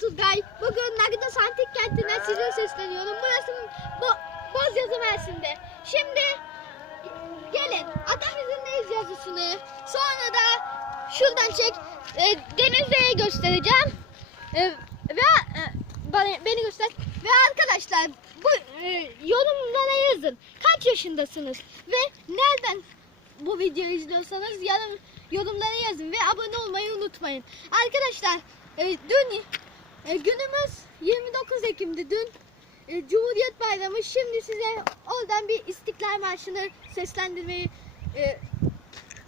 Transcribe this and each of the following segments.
Turgay. Bugün Nagidos Antik Kenti'nden size sesleniyorum. Burası Bo Bozyazı Mersin'de. Şimdi gelin Atamızın yazısını sonra da şuradan çek e, Denizli'ye göstereceğim. E, ve e, bana, beni göster. Ve arkadaşlar bu e, yorumlara yazın. Kaç yaşındasınız ve nereden bu videoyu izliyorsanız yarın yorumlara yazın ve abone olmayı unutmayın. Arkadaşlar e, dün e, günümüz 29 Ekim'di dün. e, Cumhuriyet Bayramı. Şimdi size oradan bir İstiklal Marşı'nı seslendirmeyi e,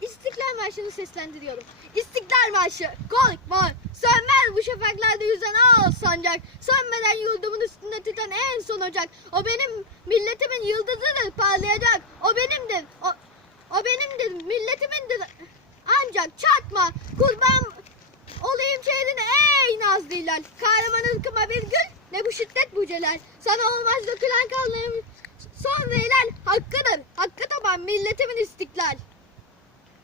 İstiklal Marşı'nı seslendiriyorum. İstiklal Marşı korkma sönmez bu şafaklarda yüzen ağ sancak sönmeden yurdumun üstünde tüten en son ocak o benim milletimin yıldızıdır parlayacak o benimdir o, o benimdir milletimindir ancak çarpma kurban olayım şehrine ey nazlı hilal kahraman ırkıma bir gül ne bu şiddet bu celal. Sana olmaz dökülen kanlarım. Son helal hakkıdır. Hakkı taban milletimin istiklal.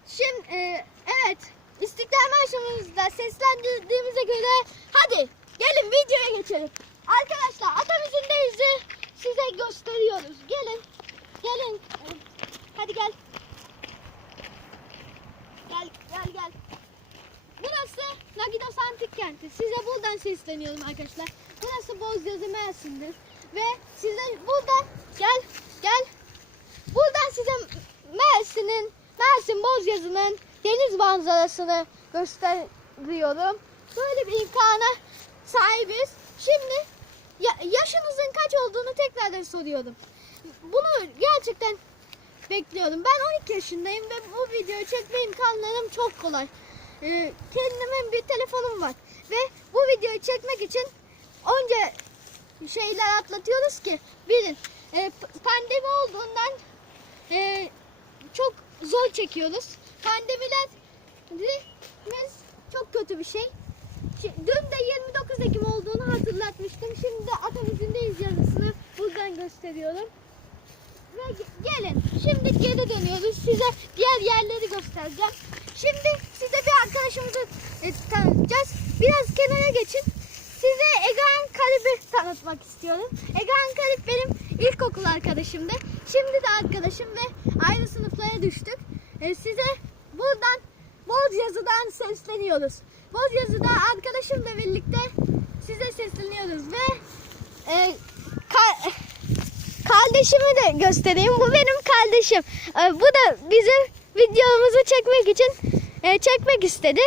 Şimdi e, evet İstiklal Marşı'mızda seslendirdiğimize göre hadi gelin videoya geçelim. Arkadaşlar atamızın deniz'i size gösteriyoruz. Gelin. Gelin. E, Hadi gel. Gel gel gel. Burası Nagidos Antik Kenti. Size buradan sesleniyorum arkadaşlar. Burası Bozyazı Mersin'dir. Ve size buradan gel gel. Buradan size Mersin'in Mersin Bozyazı'nın deniz manzarasını gösteriyorum. Böyle bir imkana sahibiz. Şimdi ya- yaşınızın kaç olduğunu tekrardan soruyorum. Bunu gerçekten bekliyorum. Ben 12 yaşındayım ve bu videoyu çekme imkanlarım çok kolay. Ee, kendimin bir telefonum var ve bu videoyu çekmek için önce şeyler atlatıyoruz ki bilin e, pandemi olduğundan e, çok zor çekiyoruz. Pandemiler çok kötü bir şey. Dün de 29 Ekim olduğunu hatırlatmıştım. Şimdi de Atamüzündeyiz yazısını buradan gösteriyorum. Ve ge- gelin. Şimdi geri dönüyoruz. Size diğer yerleri göstereceğim. Şimdi size arkadaşımızı e, tanıtacağız. Biraz kenara geçin. Size Egehan Karip'i tanıtmak istiyorum. Egehan Karip benim ilkokul arkadaşımdı. Şimdi de arkadaşım ve aynı sınıflara düştük. E, size buradan Bozyazı'dan sesleniyoruz. Bozyazı'da arkadaşımla birlikte size sesleniyoruz ve e, ka- kardeşimi de göstereyim. Bu benim kardeşim. E, bu da bizim videomuzu çekmek için e, çekmek istedi.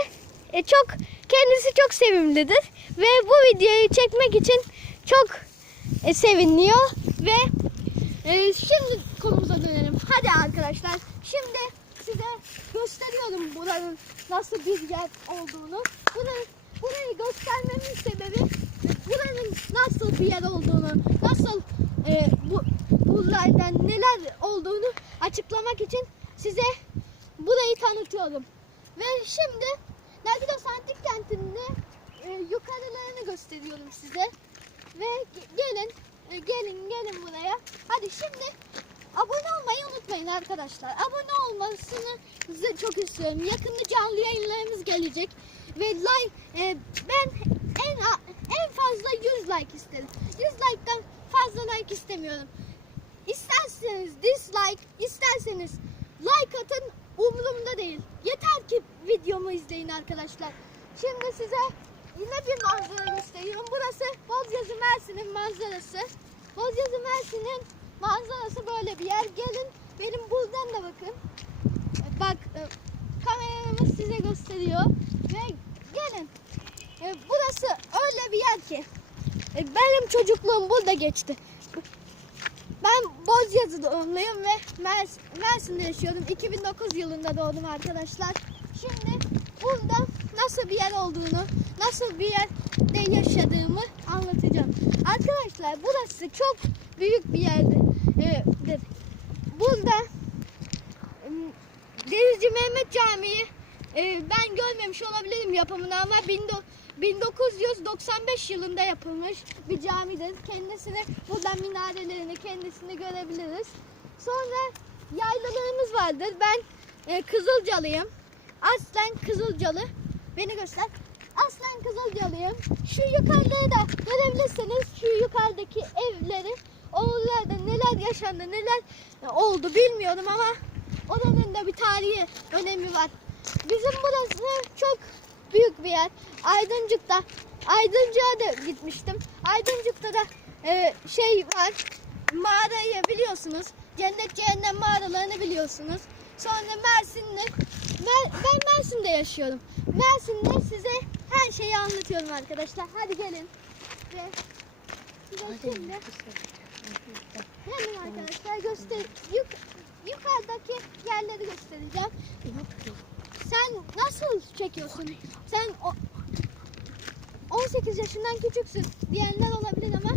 E, çok kendisi çok sevimlidir ve bu videoyu çekmek için çok e, seviniyor ve e, şimdi konumuza dönelim. Hadi arkadaşlar. Şimdi size gösteriyorum buranın nasıl bir yer olduğunu. Bunu, burayı göstermemin sebebi buranın nasıl bir yer olduğunu, nasıl e, bu buralardan neler olduğunu açıklamak için size burayı tanıtıyorum. Ve şimdi Nagidos Antik Kenti'nde e, yukarılarını gösteriyorum size. Ve ge- gelin, e, gelin, gelin buraya. Hadi şimdi abone olmayı unutmayın arkadaşlar. Abone olmasını size çok istiyorum. Yakında canlı yayınlarımız gelecek. Ve like, e, ben en en fazla 100 like isterim. 100 like'tan fazla like istemiyorum. İsterseniz dislike, isterseniz like atın umurumda değil. Yeter ki videomu izleyin arkadaşlar. Şimdi size yine bir manzara gösteriyorum. Burası Bozyazı Mersin'in manzarası. Bozyazı Mersin'in manzarası böyle bir yer. Gelin benim buradan da bakın. Bak e, kameramız size gösteriyor. Ve gelin. E, Burası öyle bir yer ki. e, Benim çocukluğum burada geçti. Ben Bozyazı doğumluyum ve Mers- Mersin'de yaşıyorum. 2009 yılında doğdum arkadaşlar. Şimdi burada nasıl bir yer olduğunu, nasıl bir yerde yaşadığımı anlatacağım. Arkadaşlar burası çok büyük bir yerdir. Ee. Burada Denizci Mehmet Camii e, ben görmemiş olabilirim yapımını ama 19- 1995 yılında yapılmış bir camidir. Kendisini buradan minarelerini kendisini görebiliriz. Sonra yaylalarımız vardır. Ben e, Kızılcalıyım. Aslen Kızılcalı. Beni göster. aslen Kızılcalıyım. Şu yukarıda da görebilirsiniz. Şu yukarıdaki evleri oralarda neler yaşandı neler oldu bilmiyorum ama oranın da bir tarihi önemi var. Bizim burası çok büyük bir yer. Aydıncık'ta Aydıncık'a da gitmiştim. Aydıncık'ta da e, şey var. Mağarayı biliyorsunuz. Cennet cehennem mağaralarını biliyorsunuz. Sonra Mersin'de Mer- ben Mersin'de yaşıyorum. Mersin'de size her şeyi anlatıyorum arkadaşlar. Hadi gelin. Ve size şimdi hemen arkadaşlar göster yuk- yukarıdaki yerleri göstereceğim. Sen nasıl çekiyorsun? Sen o 18 yaşından küçüksün diyenler olabilir ama